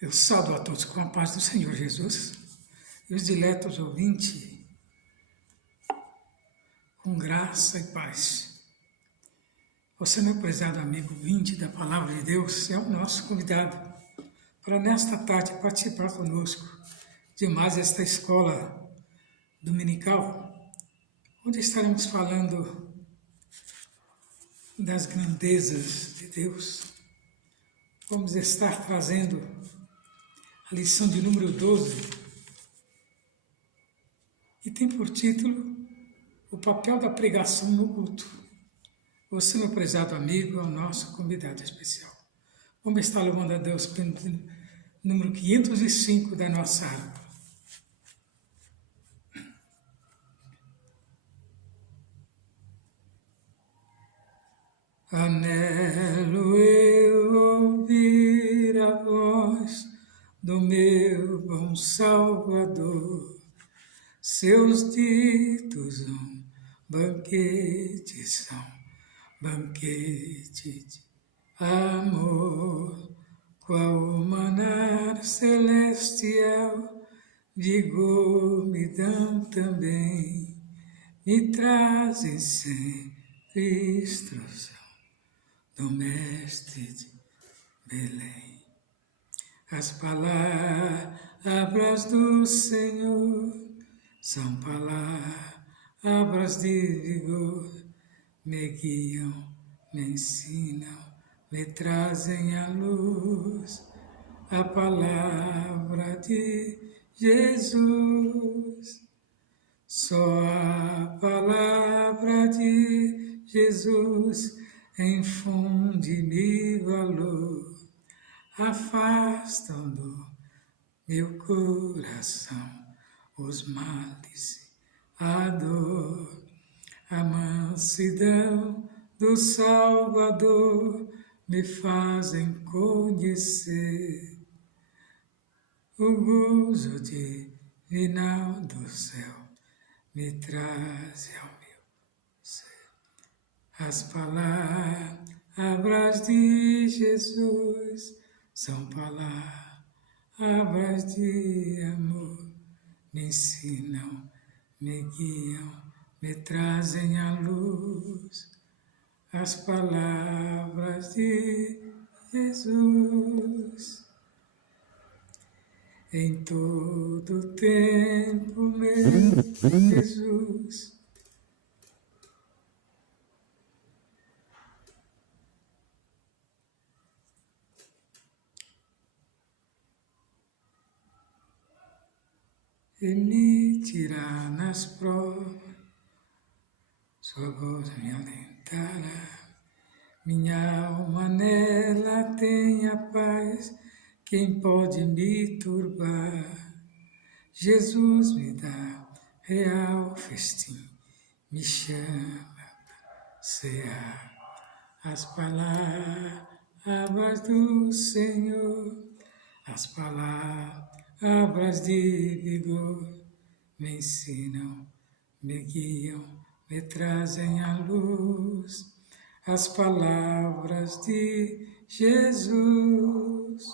Eu saúdo a todos com a paz do Senhor Jesus e os diletos ouvintes com graça e paz. Você, meu prezado amigo ouvinte da Palavra de Deus, é o nosso convidado para nesta tarde participar conosco de mais esta escola dominical, onde estaremos falando das grandezas de Deus. Vamos estar trazendo a lição de número 12, e tem por título o papel da pregação no culto. Você, meu prezado amigo, é o nosso convidado especial. Vamos estar louvando a Deus pelo número 505 da nossa harpa. Anelo eu ouvir a voz do meu bom Salvador, seus ditos são banquete de amor, qual o manar celestial, vigor me dão também, me trazem sempre instrução do Mestre de Belém. As palavras do Senhor são palavras de vigor, me guiam, me ensinam, me trazem à luz. A palavra de Jesus, só a palavra de Jesus infunde-me valor, afastam do meu coração os males, a dor, a mansidão do Salvador me fazem conhecer o gozo divinal do céu, me traz ao meu ser. As palavras de Jesus são palavras de amor, me ensinam, me guiam, me trazem à luz. As palavras de Jesus. Em todo tempo, meu Jesus, e me tirar nas provas, sua voz me alentará, minha alma nela tem a paz, quem pode me turbar? Jesus me dá real festim, me chama para cear. As palavras do Senhor, as palavras de vigor, me ensinam, me guiam, me trazem à luz. As palavras de Jesus,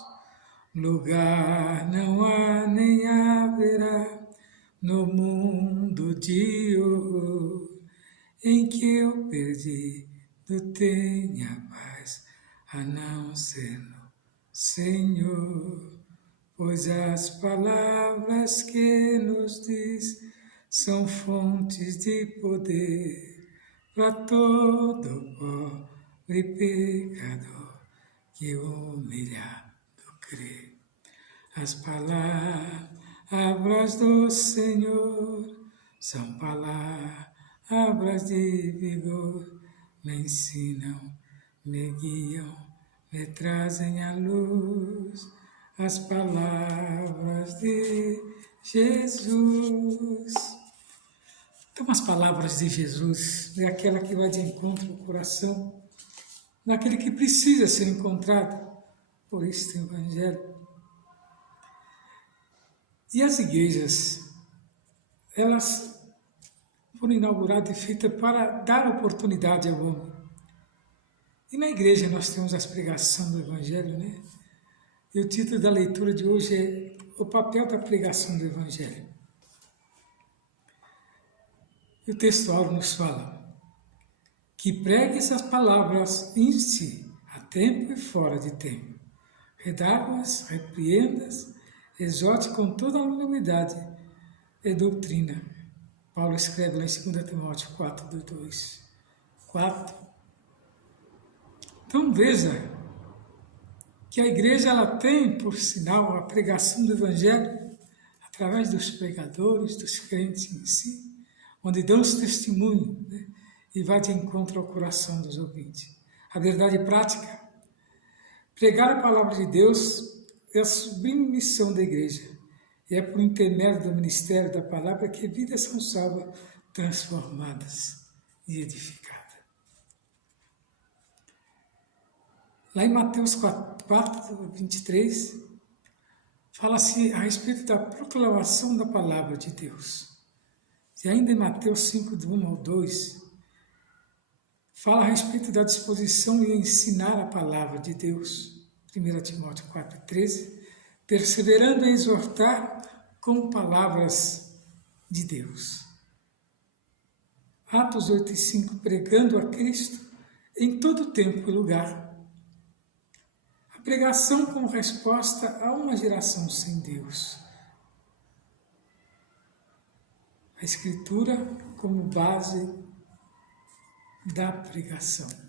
lugar não há nem haverá no mundo de horror, em que eu perdido tenha paz, a não ser no Senhor. Pois as palavras que nos diz são fontes de poder para todo pobre pecador que humilhado crê. As palavras do Senhor são palavras de vigor, me ensinam, me guiam, me trazem à luz. As palavras de Jesus. Então, as palavras de Jesus é aquela que vai de encontro ao coração daquele que precisa ser encontrado por este Evangelho. E as igrejas, elas foram inauguradas e feitas para dar oportunidade ao homem. E na igreja nós temos as pregações do Evangelho, né? E o título da leitura de hoje é O papel da pregação do Evangelho. E o texto áureo nos fala que pregues as palavras em si, a tempo e fora de tempo. Redargue-as, repreendas, exorte com toda a humildade e doutrina. Paulo escreve lá em 2 Timóteo 4, 2, 4. Então veja que a igreja ela tem, por sinal, a pregação do Evangelho através dos pregadores, dos crentes em si, onde dão os testemunhos, né, e vai de encontro ao coração dos ouvintes. A verdade prática, pregar a palavra de Deus é a sublime missão da igreja. E é por intermédio do ministério da palavra que vidas são salvas, transformadas e edificadas. Lá em Mateus 4, 23, fala-se a respeito da proclamação da palavra de Deus. E ainda em Mateus 5, do 1 ao 2, fala a respeito da disposição em ensinar a palavra de Deus. 1 Timóteo 4, 13, perseverando em exortar com palavras de Deus. Atos 8 e 5, pregando a Cristo em todo tempo e lugar. A pregação como resposta a uma geração sem Deus. A Escritura como base da pregação.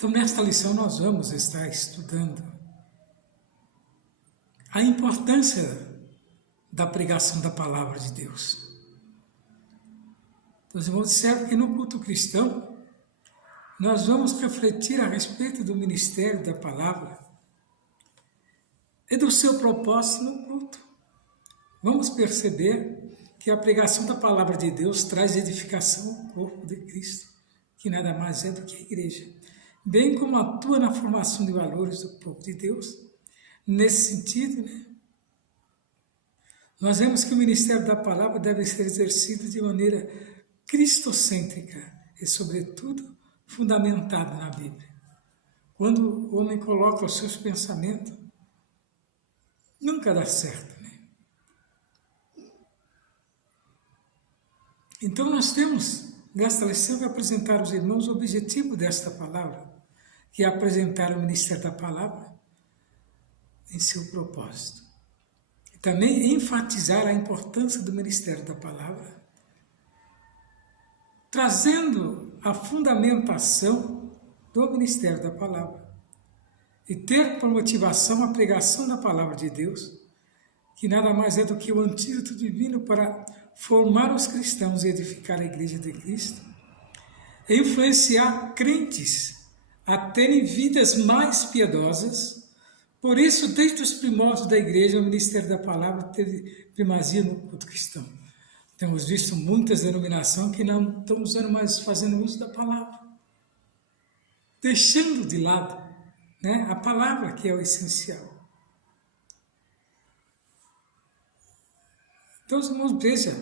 Então, nesta lição, nós vamos estar estudando a importância da pregação da palavra de Deus. Os irmãos disseram que no culto cristão, nós vamos refletir a respeito do ministério da palavra e do seu propósito no culto. Vamos perceber que a pregação da palavra de Deus traz edificação ao corpo de Cristo, que nada mais é do que a igreja. Bem como atua na formação de valores do povo de Deus. Nesse sentido, né, nós vemos que o ministério da palavra deve ser exercido de maneira cristocêntrica e, sobretudo, fundamentado na Bíblia. Quando o homem coloca os seus pensamentos, nunca dá certo, né? Então nós temos, nesta lição, que apresentar aos irmãos o objetivo desta palavra, que é apresentar o ministério da palavra em seu propósito. E também enfatizar a importância do ministério da palavra, trazendo a fundamentação do ministério da palavra e ter por motivação a pregação da palavra de Deus, que nada mais é do que o antídoto divino para formar os cristãos e edificar a igreja de Cristo, e influenciar crentes a terem vidas mais piedosas. Por isso, desde os primórdios da igreja, o ministério da palavra teve primazia no culto cristão. Temos visto muitas denominações que não estão usando mais, fazendo uso da palavra, deixando de lado, né, a palavra, que é o essencial. Então, os irmãos, vejam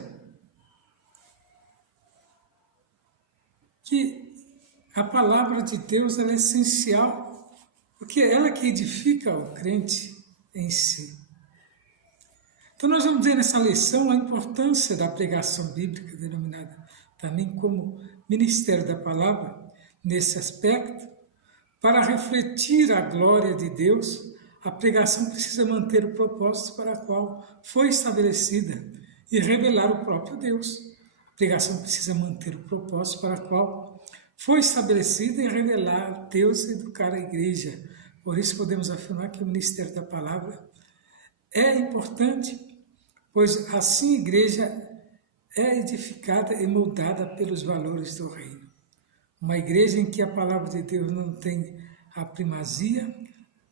que a palavra de Deus ela é essencial, porque é ela que edifica o crente em si. Então nós vamos ver nessa lição a importância da pregação bíblica, denominada também como ministério da palavra, nesse aspecto. Para refletir a glória de Deus, a pregação precisa manter o propósito para o qual foi estabelecida e revelar o próprio Deus. A pregação precisa manter o propósito para o qual foi estabelecida e revelar Deus e educar a igreja. Por isso podemos afirmar que o ministério da palavra é importante, pois assim a igreja é edificada e moldada pelos valores do reino. Uma igreja em que a palavra de Deus não tem a primazia,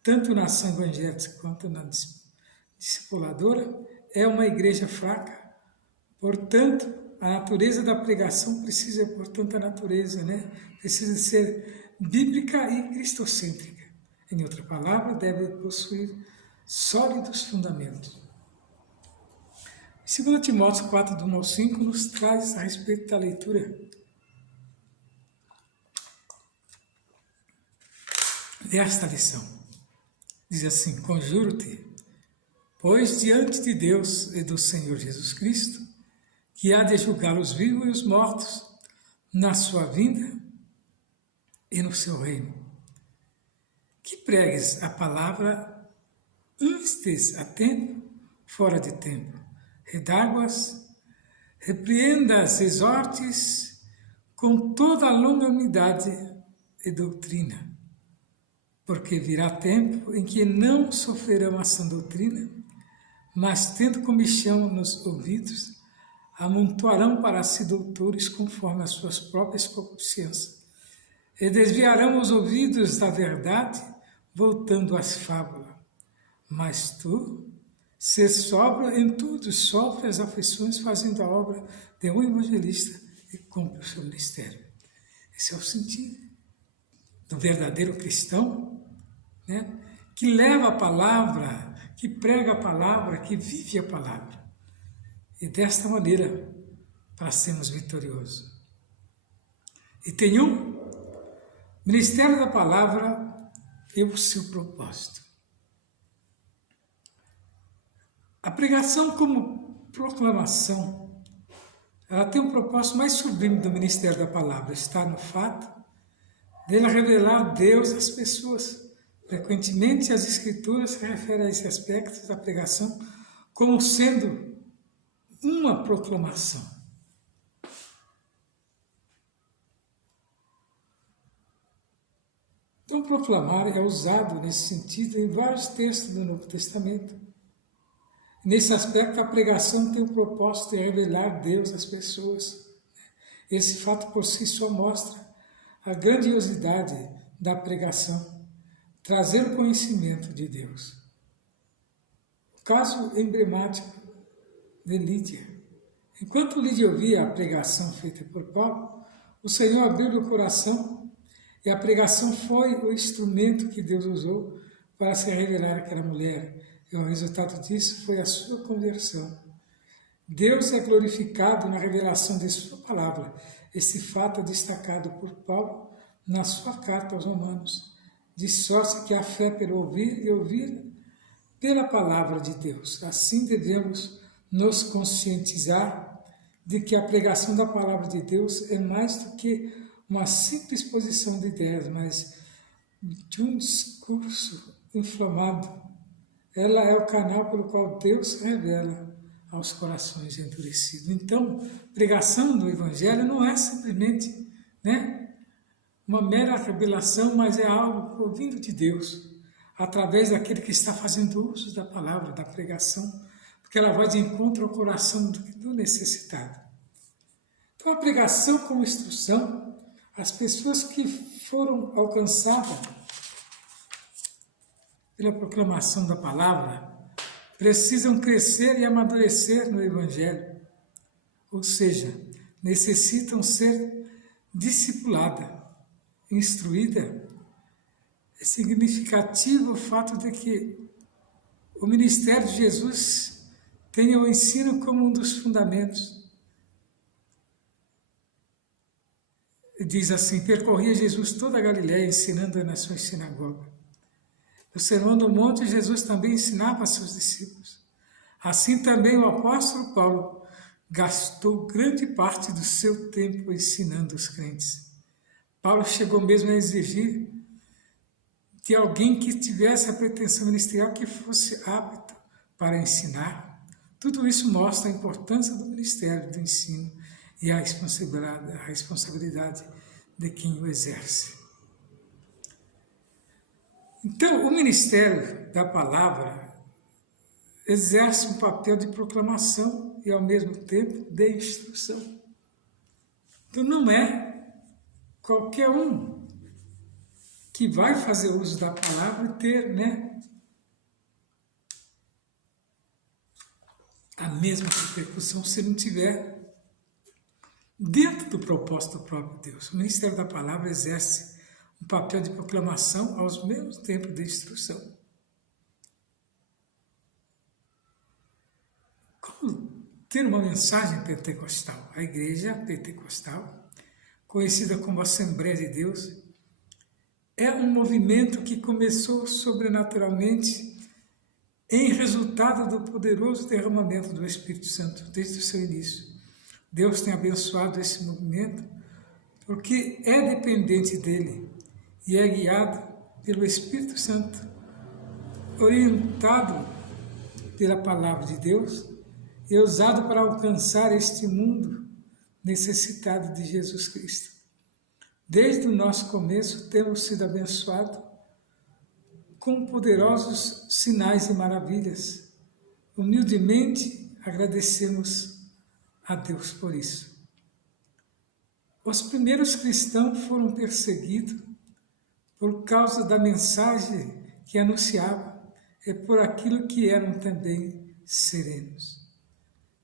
tanto na ação evangélica quanto na discipuladora, é uma igreja fraca. Portanto, a natureza da pregação precisa, portanto, a natureza, precisa ser bíblica e cristocêntrica. Em outra palavra, deve possuir sólidos fundamentos. 2 Timóteo 4, do 1 ao 5, nos traz a respeito da leitura desta lição. Diz assim: conjuro-te, pois diante de Deus e do Senhor Jesus Cristo, que há de julgar os vivos e os mortos na sua vinda e no seu reino, que pregues a palavra antes a tempo, fora de tempo, redarguas, repreendas, exortes com toda a longanimidade e doutrina, porque virá tempo em que não sofrerão a sã doutrina, mas tendo comichão nos ouvidos, amontoarão para si doutores conforme as suas próprias concupiscências, e desviarão os ouvidos da verdade, voltando às fábulas. Mas tu, ser sóbrio em tudo, sofre as aflições, fazendo a obra de um evangelista e cumpre o seu ministério. Esse é o sentido do verdadeiro cristão, que leva a palavra, que prega a palavra, que vive a palavra. E desta maneira, para sermos vitoriosos. E tem ministério da palavra e o seu propósito. A pregação como proclamação, ela tem um propósito mais sublime do ministério da palavra, está no fato dela revelar Deus às pessoas. Frequentemente as escrituras se referem a esse aspecto da pregação como sendo uma proclamação. Então, proclamar é usado nesse sentido em vários textos do Novo Testamento. Nesse aspecto, a pregação tem o propósito de revelar Deus às pessoas. Esse fato por si só mostra a grandiosidade da pregação, trazer o conhecimento de Deus. O caso emblemático de Lídia. Enquanto Lídia ouvia a pregação feita por Paulo, o Senhor abriu o coração e a pregação foi o instrumento que Deus usou para se revelar àquela mulher. E o resultado disso foi a sua conversão. Deus é glorificado na revelação de sua palavra. Esse fato é destacado por Paulo na sua carta aos Romanos, de sorte que a fé pelo ouvir e ouvir pela palavra de Deus. Assim devemos nos conscientizar de que a pregação da palavra de Deus é mais do que uma simples exposição de ideias, mas de um discurso inflamado. Ela é o canal pelo qual Deus revela aos corações endurecidos. Então, pregação do Evangelho não é simplesmente uma mera revelação, mas é algo vindo de Deus, através daquele que está fazendo uso da palavra, da pregação, porque ela vai de encontro ao coração do necessitado. Então, a pregação como instrução, as pessoas que foram alcançadas pela proclamação da palavra, precisam crescer e amadurecer no Evangelho, ou seja, necessitam ser discipuladas, instruída. É significativo o fato de que o ministério de Jesus tenha o ensino como um dos fundamentos. Diz assim: percorria Jesus toda a Galiléia, ensinando nas suas sinagogas. No Sermão do Monte, Jesus também ensinava a seus discípulos. Assim também o apóstolo Paulo gastou grande parte do seu tempo ensinando os crentes. Paulo chegou mesmo a exigir de alguém que tivesse a pretensão ministerial que fosse apto para ensinar. Tudo isso mostra a importância do ministério do ensino e a responsabilidade de quem o exerce. Então, o ministério da palavra exerce um papel de proclamação e, ao mesmo tempo, de instrução. Então, não é qualquer um que vai fazer uso da palavra ter, a mesma repercussão se não tiver dentro do propósito do próprio Deus. O ministério da palavra exerce um papel de proclamação aos mesmos tempos de instrução. Como ter uma mensagem pentecostal? A igreja pentecostal, conhecida como Assembleia de Deus, é um movimento que começou sobrenaturalmente em resultado do poderoso derramamento do Espírito Santo desde o seu início. Deus tem abençoado esse movimento porque é dependente dele e é guiado pelo Espírito Santo, orientado pela palavra de Deus e usado para alcançar este mundo necessitado de Jesus Cristo. Desde o nosso começo temos sido abençoados com poderosos sinais e maravilhas. Humildemente agradecemos a Deus por isso. Os primeiros cristãos foram perseguidos por causa da mensagem que anunciava e por aquilo que eram também serenos.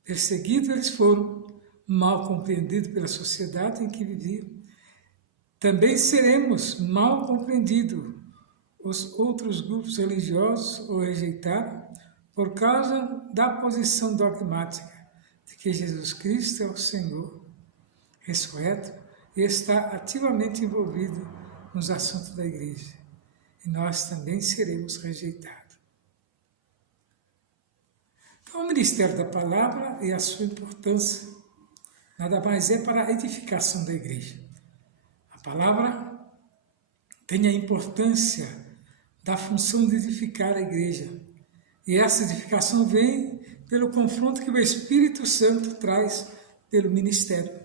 Perseguidos eles foram, mal compreendidos pela sociedade em que viviam. Também seremos mal compreendidos. Os outros grupos religiosos o rejeitaram por causa da posição dogmática de que Jesus Cristo é o Senhor, ressurreto, e está ativamente envolvido nos assuntos da igreja. E nós também seremos rejeitados. Então, o ministério da palavra e a sua importância nada mais é para a edificação da igreja. A palavra tem a importância da função de edificar a igreja. E essa edificação vem pelo confronto que o Espírito Santo traz pelo ministério.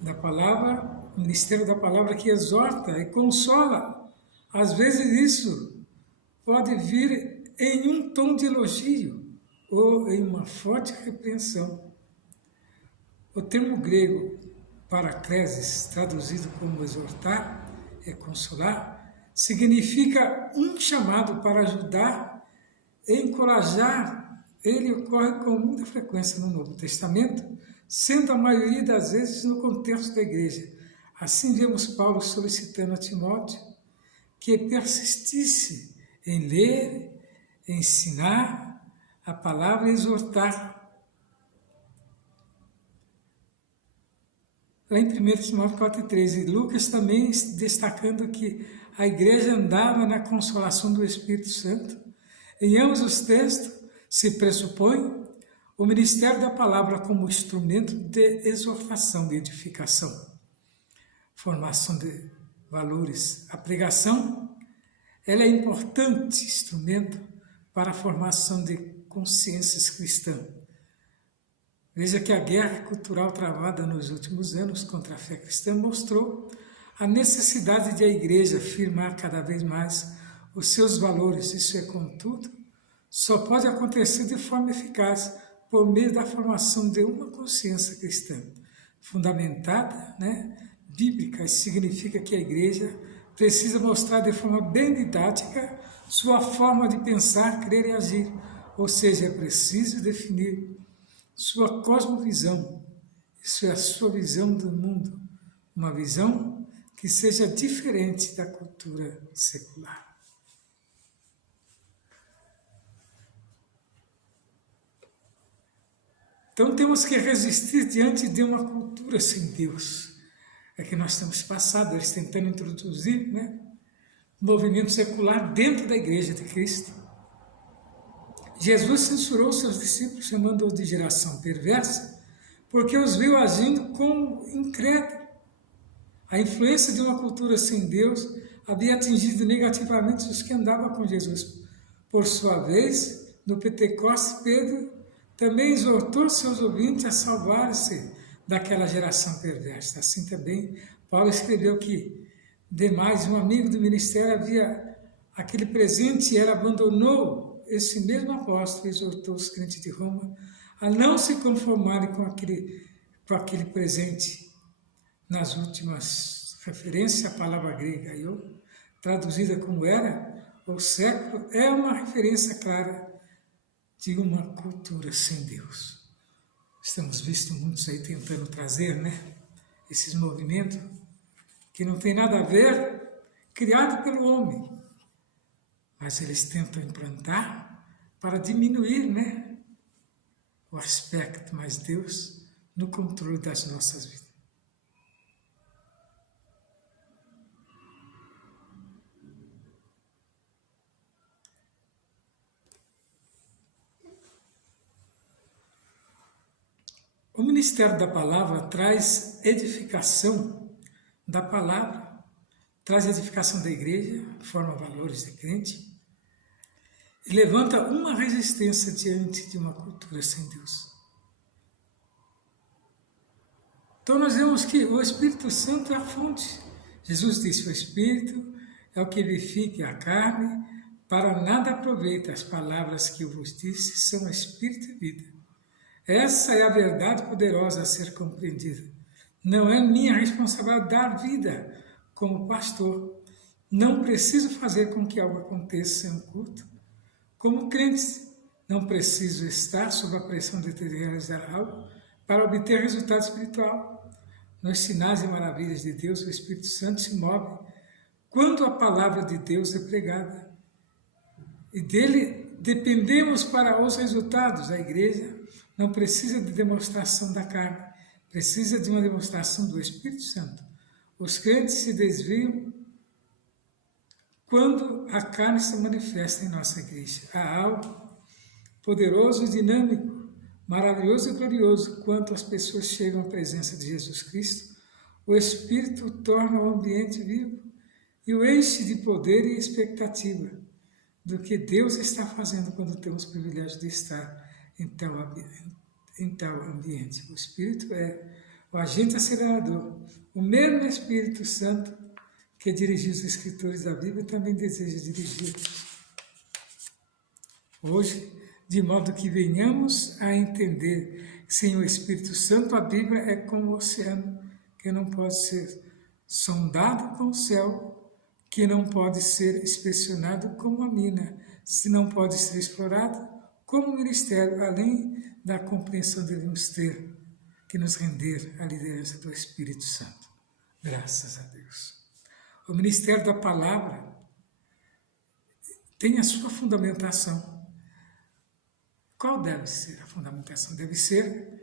Da palavra, o ministério da palavra que exorta e consola. Às vezes isso pode vir em um tom de elogio ou em uma forte repreensão. O termo grego paraklesis, traduzido como exortar, é consolar, significa um chamado para ajudar e encorajar. Ele ocorre com muita frequência no Novo Testamento, sendo a maioria das vezes no contexto da igreja. Assim vemos Paulo solicitando a Timóteo que persistisse em ler, ensinar a palavra e exortar. Lá em 1 Timóteo 4,3, e Lucas também destacando que a igreja andava na consolação do Espírito Santo. Em ambos os textos se pressupõe o ministério da palavra como instrumento de exortação, de edificação, formação de valores. A pregação, ela é importante instrumento para a formação de consciências cristãs. Veja que a guerra cultural travada nos últimos anos contra a fé cristã mostrou a necessidade de a igreja afirmar cada vez mais os seus valores. Isso é, contudo, só pode acontecer de forma eficaz por meio da formação de uma consciência cristã, fundamentada, bíblica. Isso significa que a igreja precisa mostrar de forma bem didática sua forma de pensar, crer e agir, ou seja, é preciso definir sua cosmovisão, isso é a sua visão do mundo, uma visão que seja diferente da cultura secular. Então temos que resistir diante de uma cultura sem Deus. É que nós temos passado, eles tentando introduzir um movimento secular dentro da igreja de Cristo. Jesus censurou seus discípulos, chamando-os de geração perversa, porque os viu agindo como incrédulos. A influência de uma cultura sem Deus havia atingido negativamente os que andavam com Jesus. Por sua vez, no Pentecostes, Pedro também exortou seus ouvintes a salvar-se daquela geração perversa. Assim também, Paulo escreveu que, demais, um amigo do ministério havia aquele presente e ela abandonou esse mesmo apóstolo exortou os crentes de Roma a não se conformarem com aquele presente. Nas últimas referências, a palavra grega "aion", traduzida como era ou século, é uma referência clara de uma cultura sem Deus. Estamos visto muitos aí tentando trazer, esses movimentos que não tem nada a ver, criado pelo homem, mas eles tentam implantar para diminuir, o aspecto mais Deus no controle das nossas vidas. O ministério da palavra traz edificação da palavra, traz edificação da igreja, forma valores de crente e levanta uma resistência diante de uma cultura sem Deus. Então nós vemos que o Espírito Santo é a fonte. Jesus disse: o Espírito é o que vivifica a carne, para nada aproveita. As palavras que eu vos disse são Espírito e vida. Essa é a verdade poderosa a ser compreendida. Não é minha responsabilidade dar vida como pastor. Não preciso fazer com que algo aconteça em um culto. Como crente, não preciso estar sob a pressão de ter que realizar algo para obter resultado espiritual. Nos sinais e maravilhas de Deus, o Espírito Santo se move quando a palavra de Deus é pregada. E dele dependemos para os resultados. A igreja não precisa de demonstração da carne, precisa de uma demonstração do Espírito Santo. Os crentes se desviam quando a carne se manifesta em nossa igreja. Há algo poderoso e dinâmico, maravilhoso e glorioso quando as pessoas chegam à presença de Jesus Cristo. O Espírito torna o ambiente vivo e o enche de poder e expectativa do que Deus está fazendo quando temos o privilégio de estar em tal ambiente. O Espírito é o agente acelerador. O mesmo Espírito Santo que dirigiu os escritores da Bíblia também deseja dirigir hoje, de modo que venhamos a entender que sem o Espírito Santo a Bíblia é como o oceano, que não pode ser sondado com o céu, que não pode ser inspecionado como a mina, se não pode ser explorado como ministério, além da compreensão devemos ter que nos render à liderança do Espírito Santo. Graças a Deus. O ministério da palavra tem a sua fundamentação. Qual deve ser a fundamentação? Deve ser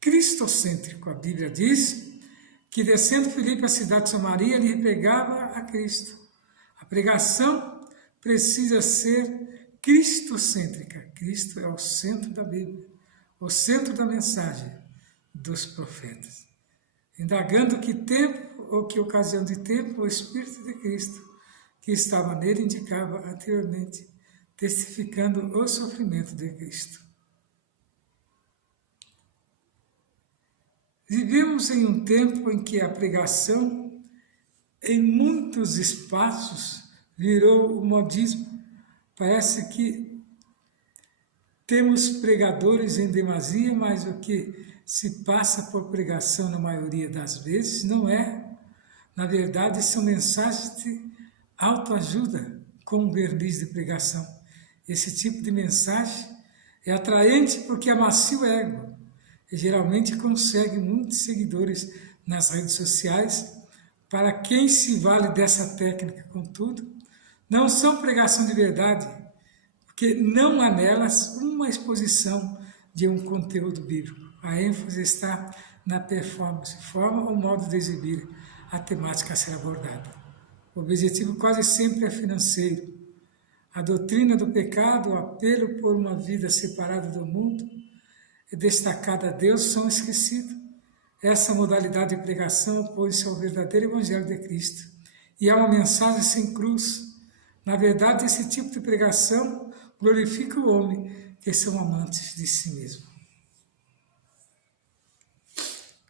cristocêntrico. A Bíblia diz que, descendo Filipe à cidade de Samaria, ele pregava a Cristo. A pregação precisa ser cristocêntrica. Cristo é o centro da Bíblia, o centro da mensagem dos profetas. Indagando que tempo ou que ocasião de tempo o Espírito de Cristo que estava nele indicava anteriormente, testificando o sofrimento de Cristo. Vivemos em um tempo em que a pregação, em muitos espaços, virou o modismo. Parece que temos pregadores em demasia, mas o que se passa por pregação na maioria das vezes não é. Na verdade, são mensagens de autoajuda com verniz de pregação. Esse tipo de mensagem é atraente porque amacia o ego e geralmente consegue muitos seguidores nas redes sociais. Para quem se vale dessa técnica, contudo, não são pregação de verdade, porque não há nelas uma exposição de um conteúdo bíblico. A ênfase está na performance, forma ou modo de exibir a temática a ser abordada. O objetivo quase sempre é financeiro. A doutrina do pecado, o apelo por uma vida separada do mundo e destacada a Deus são esquecidos. Essa modalidade de pregação opõe-se ao verdadeiro Evangelho de Cristo e há uma mensagem sem cruz. Na verdade, esse tipo de pregação glorifica o homem, que são amantes de si mesmo.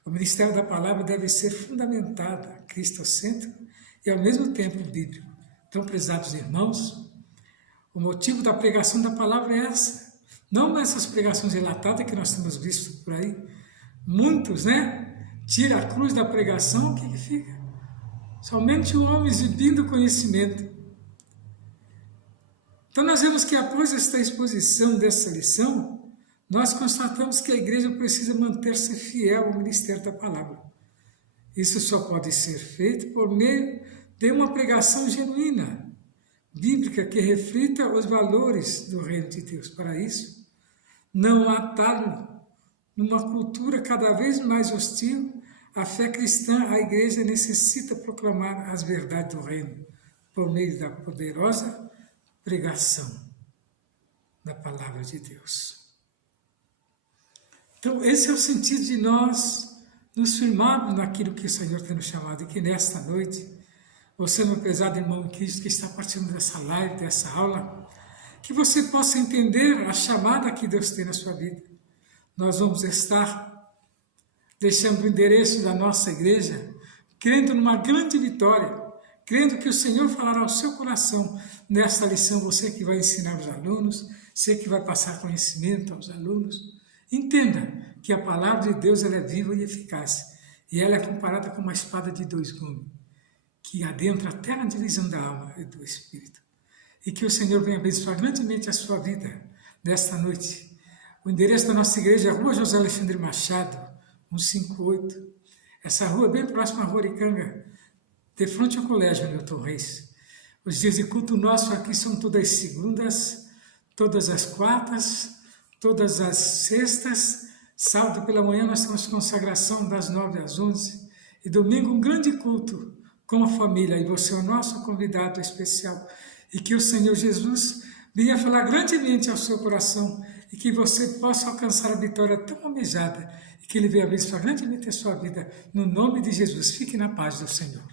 O ministério da palavra deve ser fundamentado, cristocêntrico e ao mesmo tempo bíblico. Então, prezados irmãos, O motivo da pregação da palavra é essa. Não essas pregações relatadas que nós temos visto por aí. Muitos, né? Tira a cruz da pregação, o que fica? Somente o homem exibindo conhecimento. Então nós vemos que após esta exposição dessa lição, nós constatamos que a igreja precisa manter-se fiel ao ministério da palavra. Isso só pode ser feito por meio de uma pregação genuína, bíblica, que reflita os valores do reino de Deus. Para isso, não há atalho. Numa cultura cada vez mais hostil, a fé cristã, a igreja necessita proclamar as verdades do reino por meio da poderosa pregação da palavra de Deus. Então, esse é o sentido de nós nos firmarmos naquilo que o Senhor tem nos chamado, e que nesta noite, você, meu prezado irmão em Cristo, que está participando dessa live, dessa aula, que você possa entender a chamada que Deus tem na sua vida. Nós vamos estar deixando o endereço da nossa igreja, crendo numa grande vitória, crendo que o Senhor falará ao seu coração nesta lição, você que vai ensinar os alunos, você que vai passar conhecimento aos alunos. Entenda que a palavra de Deus ela é viva e eficaz, e ela é comparada com uma espada de 2 gumes, que adentra até na divisão da alma e do espírito. E que o Senhor venha abençoar grandemente a sua vida nesta noite. O endereço da nossa igreja é Rua José Alexandre Machado, 158. Essa rua é bem próxima à Rua Aricanga, de frente ao Colégio Newton Reis. Os dias de culto nosso aqui são todas as segundas, todas as quartas, todas as sextas. Sábado pela manhã nós temos consagração das 9 às 11. E domingo um grande culto com a família. E você é o nosso convidado especial. E que o Senhor Jesus venha falar grandemente ao seu coração e que você possa alcançar a vitória tão almejada e que Ele venha abençoar grandemente a sua vida. No nome de Jesus, fique na paz do Senhor.